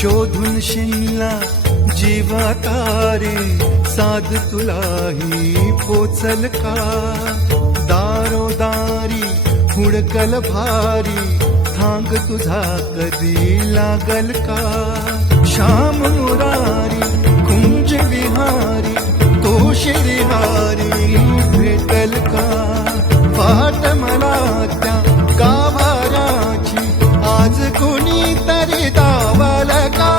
शोधून शिनला जीवा तारे साध तुलाही पोचल का दारोदारी हुडकल भारी थांग तुझा कधी लागल का श्याम मुरारी कुंज विहारी तो श्रीहारी भेटल का वाट मला त्या गाभाऱ्याची आज कोणी तरी दावल का